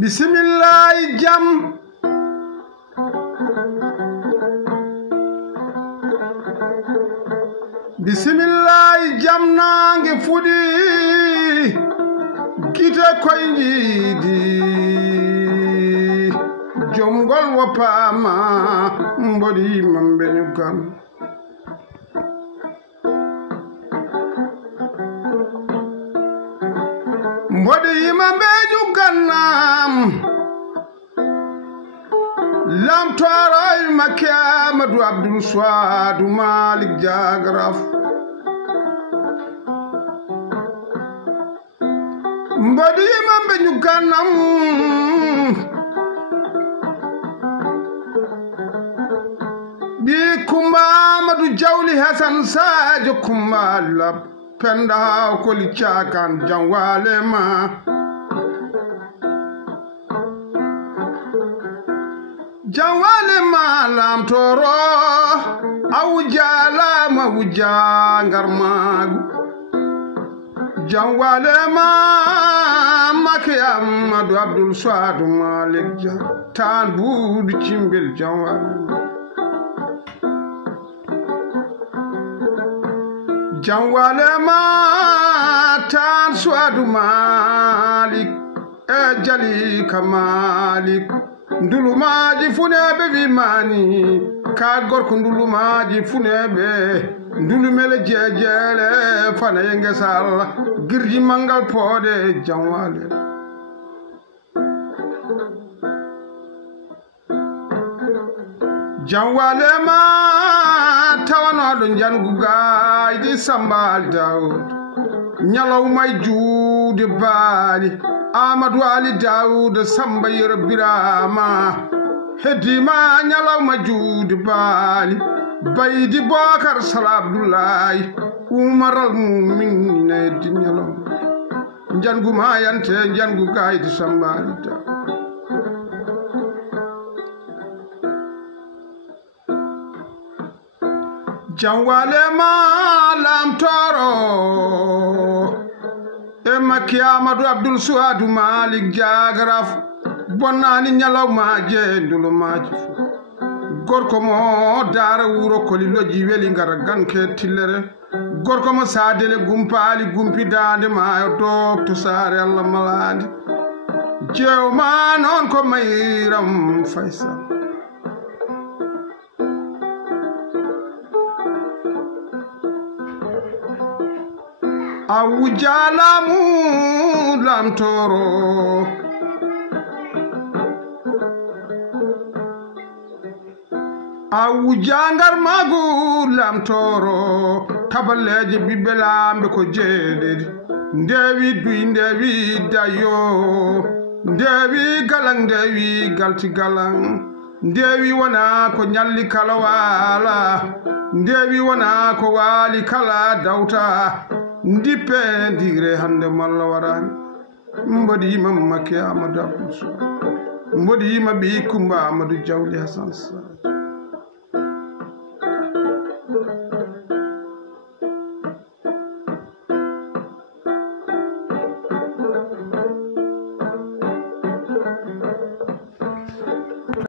bisimillahi jam bisimillahi jam nangi fudi gite koy jiidi jomgol wopama mbodi mambe nyugam mbodi mambe nyugannam lam toroy makiyamadu abdul swadu malik jagraf mbodi mambe nyugannam bi kumba madu jawli hasan sajo kumba lab penda ko li chakan jangwale ma jawale malam toro awjala mawjangar magu jawale ma makiyam adu abdul swadu malik ja tan budu cimbel jawale jawale ma tan swadu malik e jali kamalik ndulumaji funebe bimani ka gorko ndulumaji funebe ndulumele jejele fana yenge sal girji mangal pode jawale jawale ma tawano do jangu gaaydi sambal daud nyalaw may juude baali amadou ali daoud samba yero birama hedima nyalaw ma juude baali baydi bokar salabdoulaye umar al mu'minina di nyalaw jangu ma yante jangu gaaydi sambal daoud jawale malam toro e makiyamadu abdul suadu malik jagraf bonnani nyalaw ma jendulu maji gorko mo dara wuro ko li loji weli ngara ganke tillere gorko mo sadele gumpali gumpi dande ma do to sare Allah malandi jew ma non ko mayram faisal awujalamu lam toro awujangar magu lam toro tabaleje bibelambe ko jeededi ndewi duy ndewi dayo ndewi galang ndewi galti galang ndewi wana ko nyalli kala wala ndewi wana ko wali kala dawta ndipe digre hande malla warani mbodi mamma ke amadu abdou mbodi mabi kumba amadu jawli hasan sa